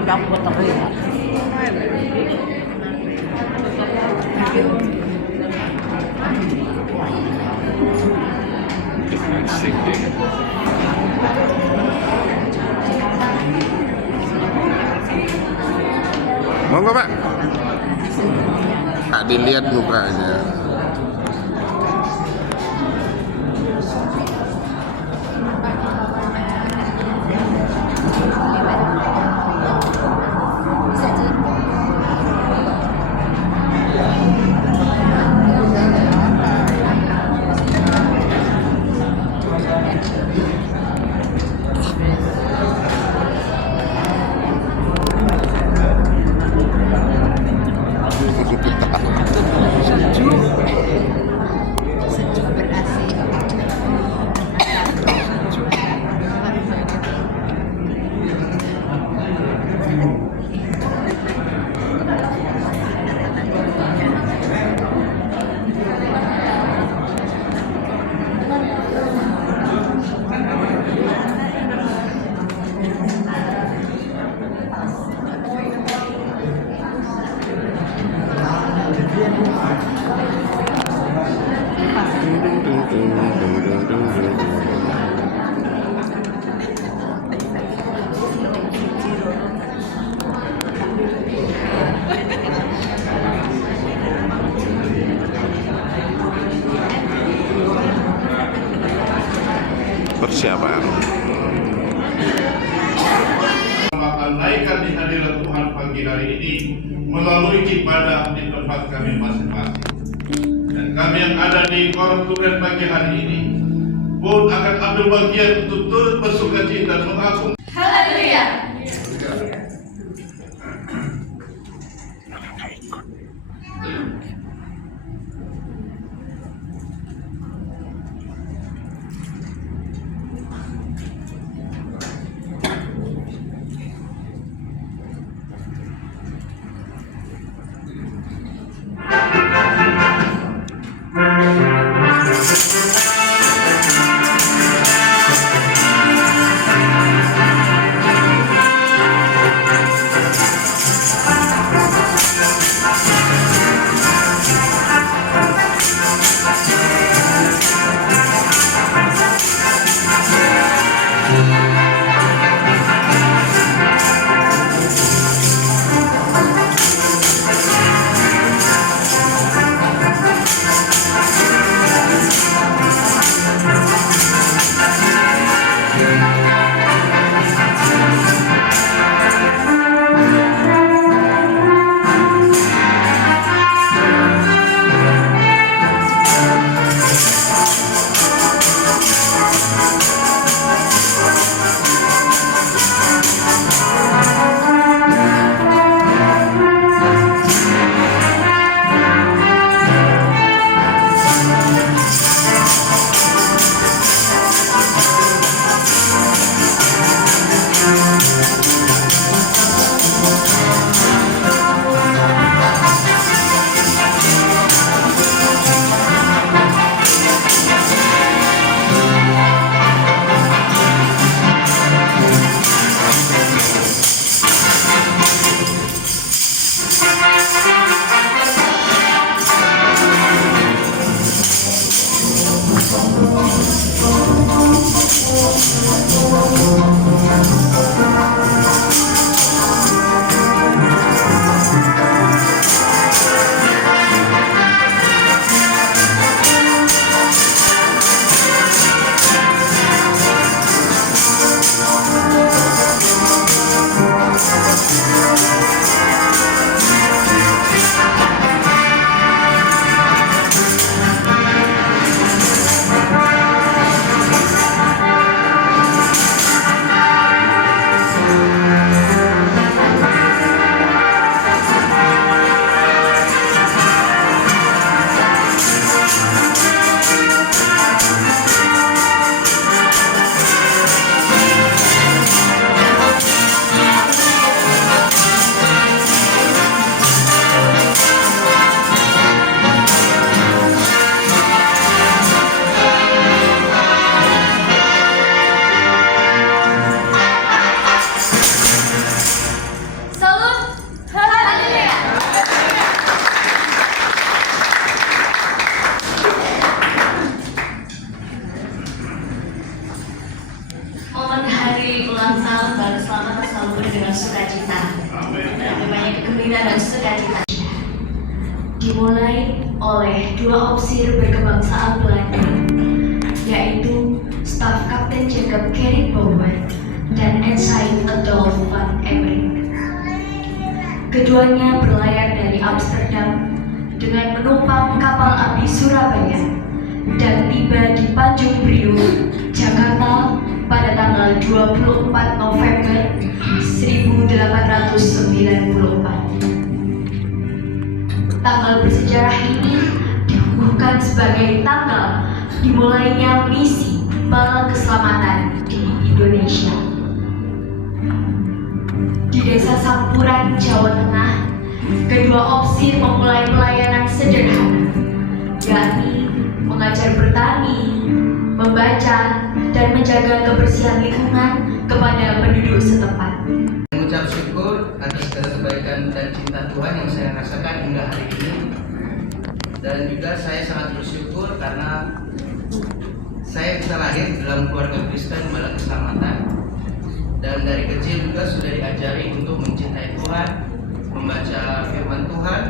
Tambang po ito kayo. Sige. Monggo Pak. Tak dilihat mukanya. Sejuk berasi. Persiapan. Akan naikkan di hadirat Tuhan pagi hari ini melalui ibadah di tempat kami masing-masing. Dan kami yang ada di Koran Tuhan pagi hari ini pun akan ambil bagian untuk turut bersukacita dan mengagung. Haleluya. oleh dua ofisir berkebangsaan Belanda, yaitu Staf Kapten Jacob Gerrit Bauer dan Ensign Adolf van Emmerik. Keduanya berlayar dari Amsterdam dengan menumpang kapal api Surabaya dan tiba di Tanjung Priok, Jakarta pada tanggal 24 November 1894. Tanggal bersejarah ini dikukuhkan sebagai tanggal dimulainya misi Bala Keselamatan di Indonesia. Di Desa Sampuran, Jawa Tengah, kedua ofisir memulai pelayanan sederhana, yakni mengajar bertani, membaca, dan menjaga kebersihan lingkungan kepada penduduk setempat. Mengucap syukur atas segala kebaikan dan cinta Tuhan yang saya rasakan hingga hari ini, dan juga saya sangat bersyukur karena saya bisa lahir dalam keluarga Kristen Bala Keselamatan, dan dari kecil juga sudah diajari untuk mencintai Tuhan, membaca firman Tuhan.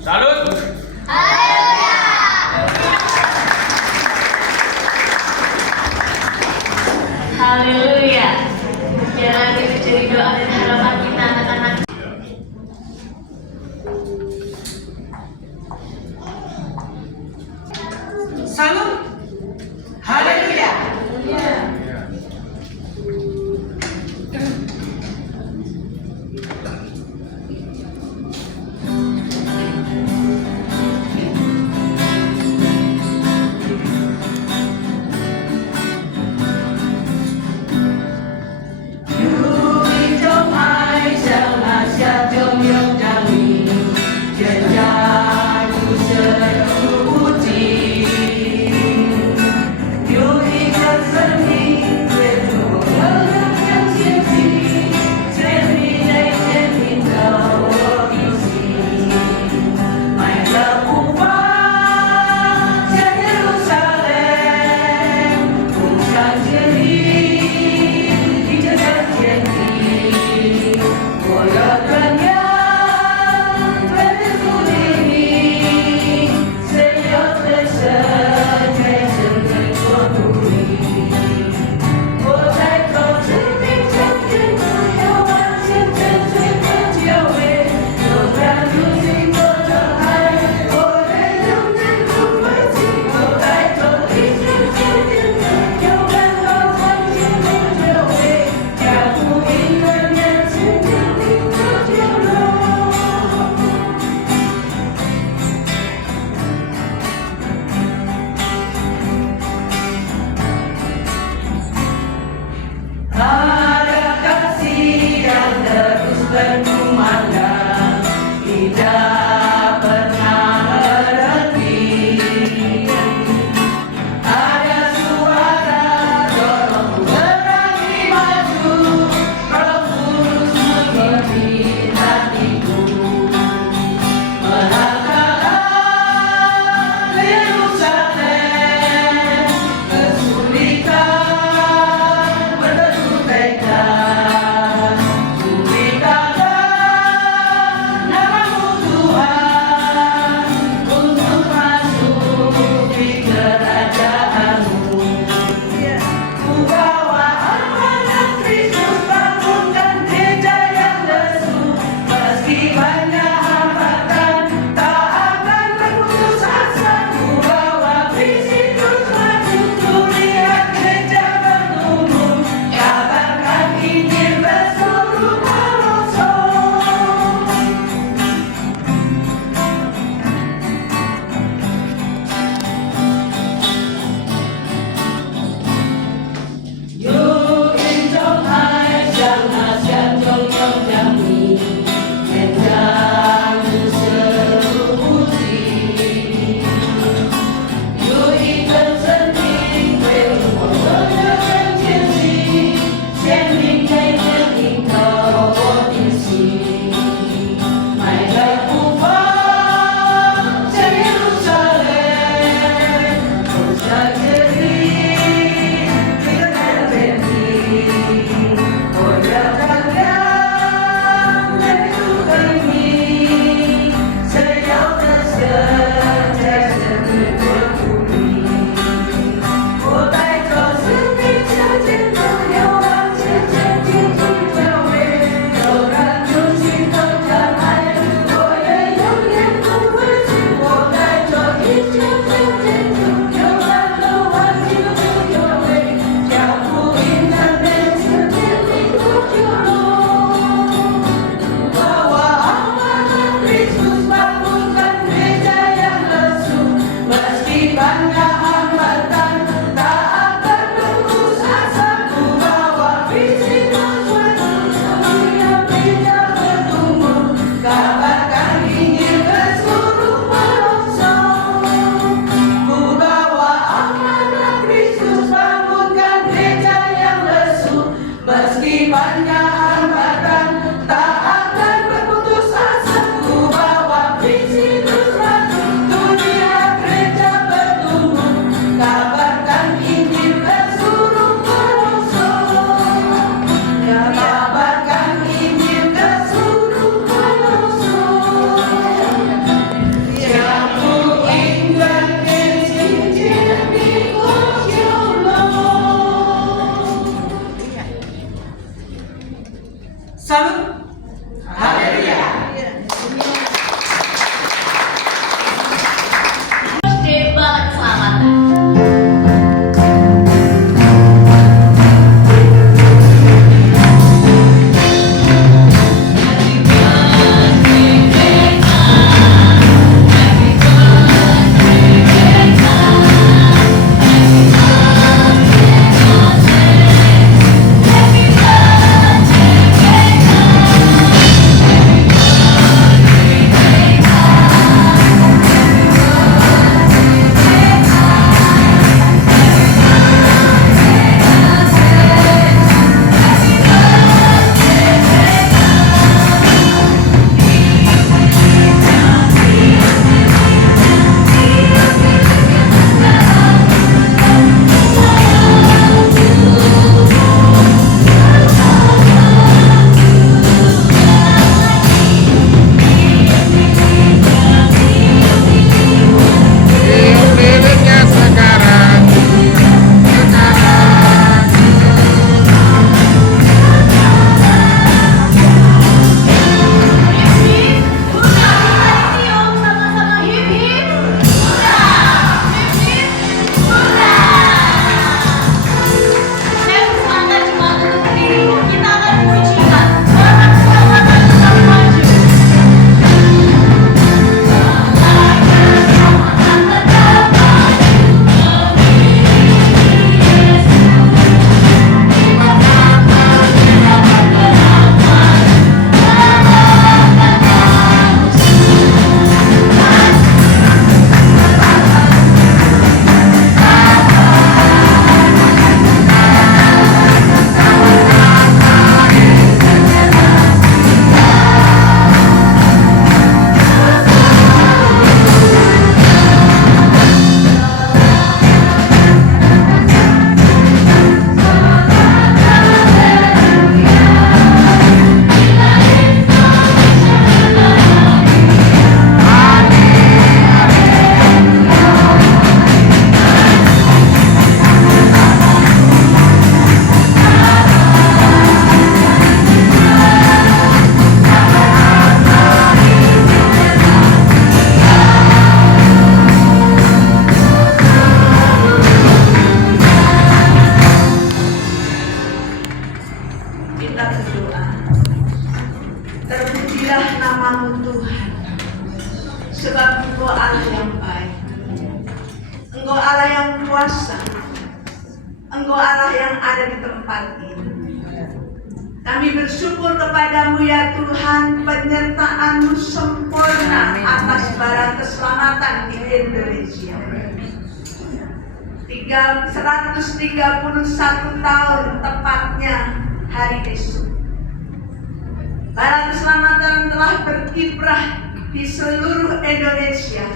Salut! Haleluya. Biarlah ini menjadi doa dan harapan kita anak-anak. Salut. Haleluya. Hãy subscribe cho kênh Ghiền Mì Gõ để không bỏ lỡ kuasa, Engkau Allah yang ada di tempat ini. Kami bersyukur kepadamu ya Tuhan, penyertaan-Mu sempurna atas barang keselamatan di Indonesia. 131 tahun tepatnya hari esok. Barang keselamatan telah berkiprah di seluruh Indonesia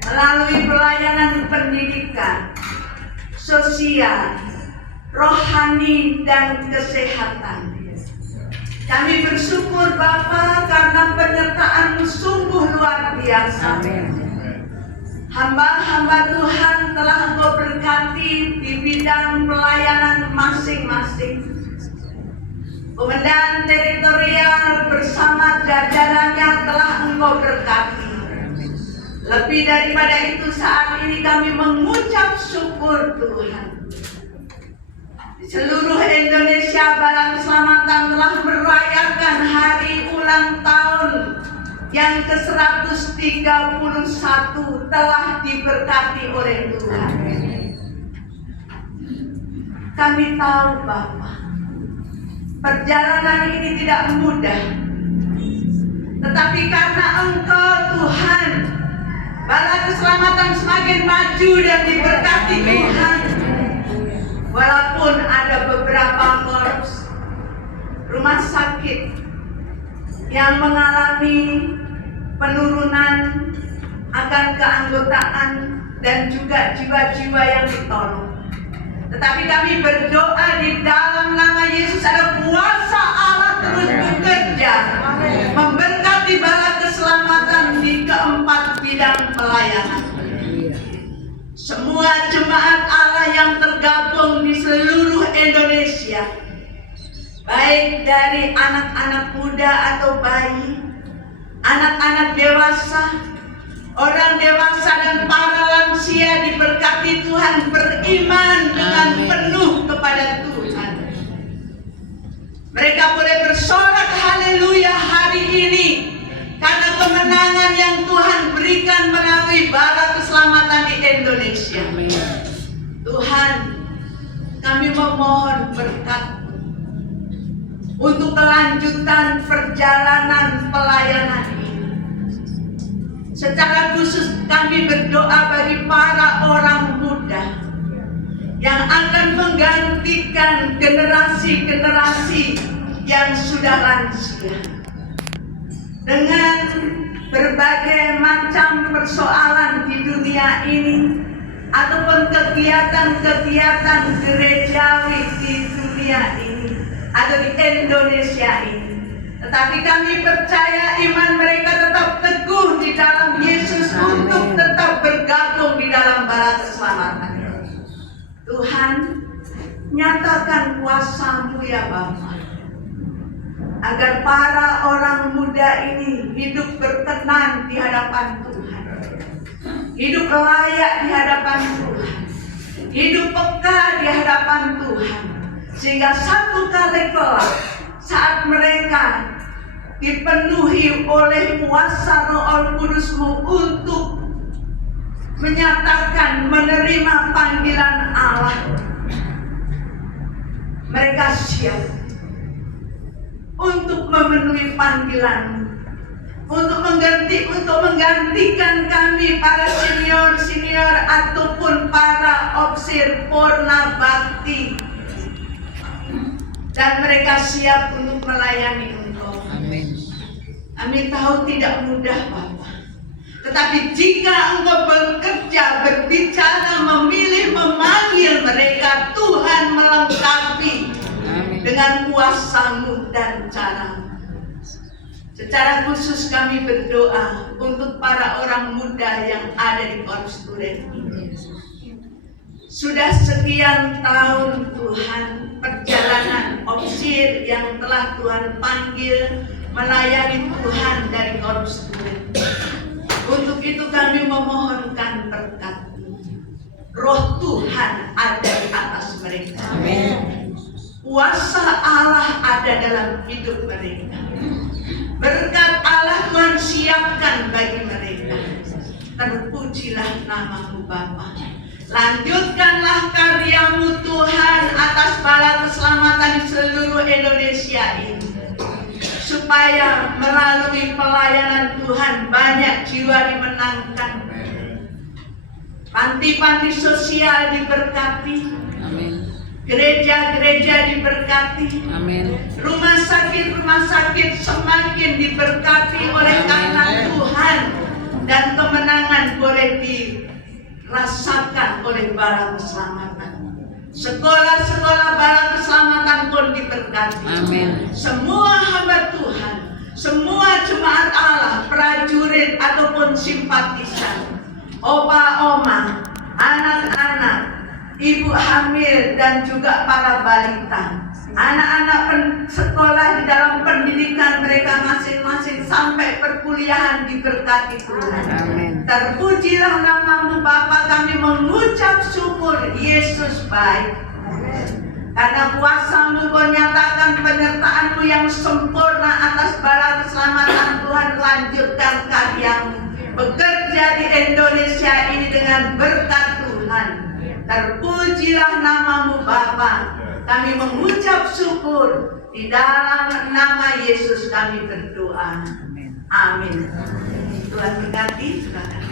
melalui pelayanan pendidikan, sosial, rohani, dan kesehatan. Kami bersyukur Bapa karena penyertaan-Mu sungguh luar biasa. Hamba-hamba Tuhan telah Engkau berkati di bidang pelayanan masing-masing. Komandan teritorial bersama jajarannya telah Engkau berkati. Lebih daripada itu, saat ini kami mengucap syukur Tuhan. Di seluruh Indonesia Barang Keselamatan telah merayakan hari ulang tahun yang ke-131 telah diberkati oleh Tuhan. Kami tahu Bapa, perjalanan ini tidak mudah. Tetapi karena Engkau Tuhan, Barang Keselamatan semakin maju dan diberkati Tuhan. Walaupun ada beberapa korps rumah sakit yang mengalami penurunan akan keanggotaan dan juga jiwa-jiwa yang ditolong. Tetapi kami berdoa di dalam nama Yesus, ada kuasa Allah terus bekerja, memberkati Barang Keselamatan di keempat bidang pelayanan. Semua jemaat Allah yang tergabung di seluruh Indonesia, baik dari anak-anak muda atau bayi, anak-anak dewasa, orang dewasa dan para lansia, diberkati Tuhan, beriman dengan penuh kepada Tuhan. Mereka boleh bersorak haleluya hari ini karena kemenangan yang Tuhan berikan melalui Barang Keselamatan di Indonesia. Tuhan, kami memohon berkat untuk kelanjutan perjalanan pelayanan ini. Secara khusus kami berdoa bagi para orang muda yang akan menggantikan generasi-generasi yang sudah lansia. Dengan berbagai macam persoalan di dunia ini ataupun kegiatan-kegiatan gerejawi di dunia ini atau di Indonesia ini. Tetapi kami percaya iman mereka tetap teguh di dalam Yesus untuk tetap bergabung di dalam Barang Keselamatan. Tuhan, nyatakan kuasa-Mu ya Bapa, agar para orang muda ini hidup berkenan di hadapan Tuhan, hidup layak di hadapan Tuhan, hidup peka di hadapan Tuhan, sehingga satu kali kelak saat mereka dipenuhi oleh kuasa Roh Kudus-Mu untuk menyatakan menerima panggilan Allah, mereka siap untuk memenuhi panggilan, untuk menggantikan kami para senior ataupun para officer Purna Bakti, dan mereka siap untuk melayani Engkau. Amin. Kami tahu tidak mudah Bapa, tetapi jika Engkau bekerja, berbicara, memilih, memanggil mereka, Tuhan melengkapi dengan kuasa-Mu dan cara-Mu. Secara khusus kami berdoa untuk para orang muda yang ada di Korps Duren ini. Sudah sekian tahun Tuhan perjalanan ofisir yang telah Tuhan panggil melayani Tuhan dari Korps Duren. Untuk itu kami memohonkan berkat Roh Tuhan ada di atas mereka. Amin. Kuasa Allah ada dalam hidup mereka. Berkat Allah Tuhan siapkan bagi mereka. Terpujilah nama-Mu Bapa. Lanjutkanlah karyamu Tuhan atas bala keselamatan di seluruh Indonesia ini, supaya melalui pelayanan Tuhan banyak jiwa dimenangkan, panti-panti sosial diberkati, gereja-gereja diberkati, rumah sakit semakin diberkati oleh karena Tuhan, dan kemenangan boleh dirasakan oleh bala keselamatan. Sekolah-sekolah bala keselamatan pun diberkati. Semua hamba Tuhan, semua jemaat Allah, prajurit ataupun simpatisan, opa-oma, anak-anak, ibu hamil dan juga para balita, anak-anak sekolah di dalam pendidikan mereka masing-masing sampai perkuliahan diberkati Tuhan. Terpujilah namamu Bapa, kami mengucap syukur Yesus baik. Karena kuasamu kau nyatakan penyertaanmu yang sempurna atas bala keselamatan Tuhan. Lanjutkan karyamu, bekerja di Indonesia ini dengan berkat Tuhan. Terpujilah namamu Bapa, kami mengucap syukur di dalam nama Yesus kami berdoa. Amin. Tuhan berkati. Silakan.